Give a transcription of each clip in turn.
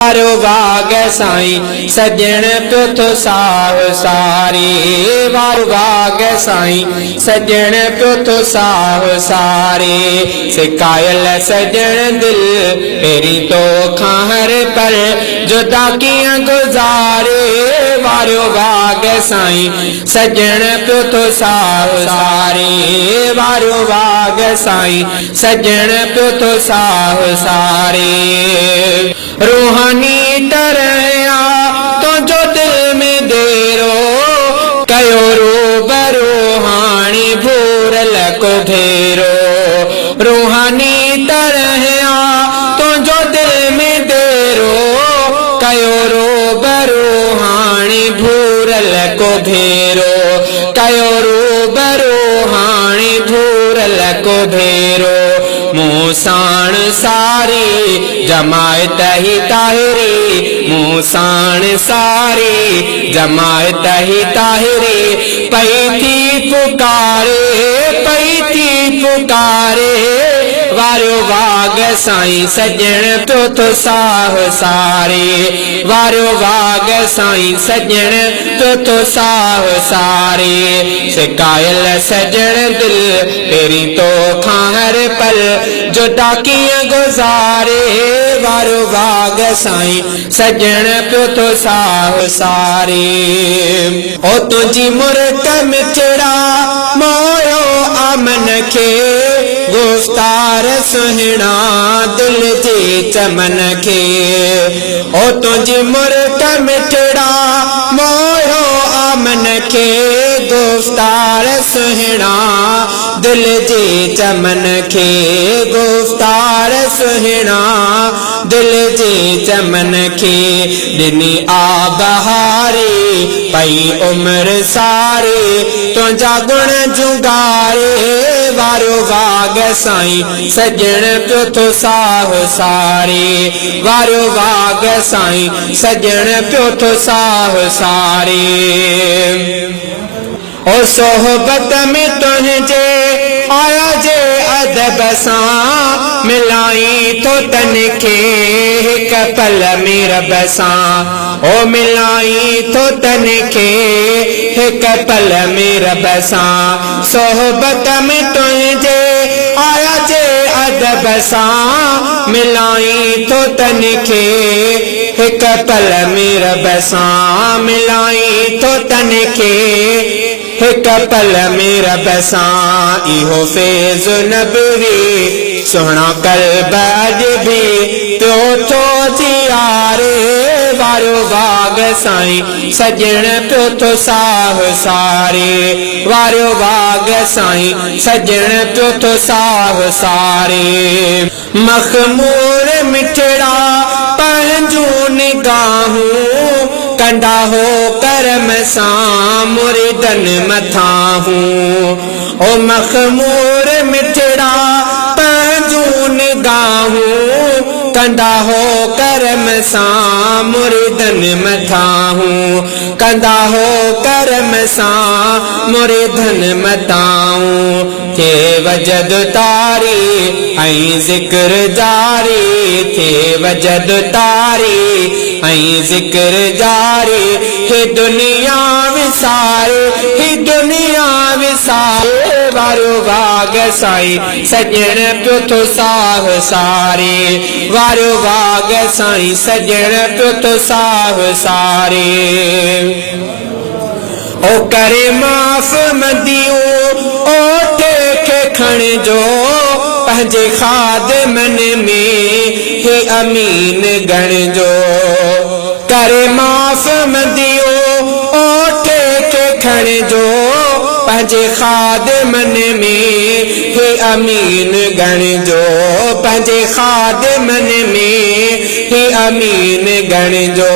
वारो वाग साईं सजण पियो थो साह सारे वारो वाग साईं सजण पियो थो साह सारे सिकायल सजण दिल पहिरीं तोखां हर पल जुदा कीअं गुज़ारे वारो वाग साईं सजण पियो थो साह सारे वारो वाग साईं सजण पियो थो साह सारे रूहानी तरह तो जो दिल में देरो कयो रूबरू हाणी भूरल को घेरो रूहानी तरह तो जो दिल में देरो कयो रूबरू हाणी भूरल को घेरो कयो रूबरू हाणी भूरल को घेरो मूसाण सारी जमायत ही ताहिरी मूसाण सारी जमायत ही ताहिरी पई थी पुकारे वारो वाग साईं सजण पियो थो साह सारे वारो वाग साईं सजण पियो थो साह सारे सिकायल सजण दिल पहिरीं तोखां हर पल जुदा कीअं गुज़ारे वारो वाग साईं सजण पियो थो साह सारे ओ तुंहिंजी मुर्क मिठड़ा मोयो अमन खे गुफ्तार सुहिणा दिल जे चमन खे ओ तुंहिंजी मुर्क मिठड़ा मोयो अमन खे गुफ्तार सुहिणा दिल जे चमन खे गुफ्तार सुहिणा दिल जे चमन खे ॾिनी आ बहारे पई उम्र सारे तुंहिंजा गुण जुगारे वारो वाग साईं सजण पियो थो साह सारे वारो वाग साईं सजण पियो थो साह सारे ओ सोहबत में तुंहिंजे आया जे अदब सां मिलाई थो तन खे हिक पल में रब सां ओ मिलाई थो तन खे हिक पल में रब सां सोहबत में तुंहिंजे आया जे अदब सां मिलाई थो तन खे हिक पल में रब सां मिलाई थो तन खे हिक पल में रब सां इहो फैज़ नबवी सुहिणा क़ल्ब अॼु बि पियो थो जियारे वारो वाग साईं सजण पियो थो साह सारे वारो वाग साईं सजण पियो थो साह सारे मखमूर मिठड़ा पंहिंजूं निगाहूं कंदा हो करम सां मुरिदन मथां हूं ओ मखमूर मिठड़ा पंहिंजूं निगाहूं कंदा हो करम सां मुरिदन मथां हूं कंदा हो करम सां मुरिदन मथां थे वजद तारी ऐं ज़िक्र जारी थे वजद तारी ऐं ज़िक्र जारी हे दुनिया विसारे वारो वाग साईं सजण पियो थो साह सारे वारो वाग साईं सजण पियो थो साह सारे ओ करे माफ़ मदियूं ओठ खे खणजो पंहिंजे खादमन में हे अमीन गणजो करे माफ़ मदियूं ओठ खे खणजो पंहिंजे खादमन में हे अमीन गणजो पंहिंजे खादमन में हे अमीन गणजो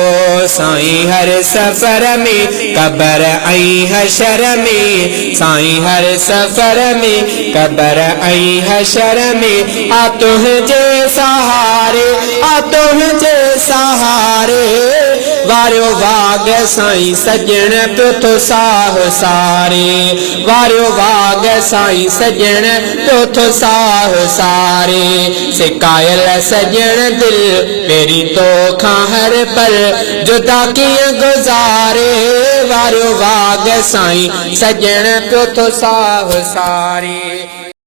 साईं हर सफ़र में क़बर ऐं हशर में साईं हर सफ़र में क़बर ऐं हशर में आ तुंहिंजे सहारे वारियो वाग साईं सजण पियो थो साह सारे वारियो वाग साईं सजण पियो थो साह सारे सिकायल सजण दिल मेरी तो खां हर पल जुदा कीअं गुज़ारे वारियो वाग साईं सजण पियो थो साह सारे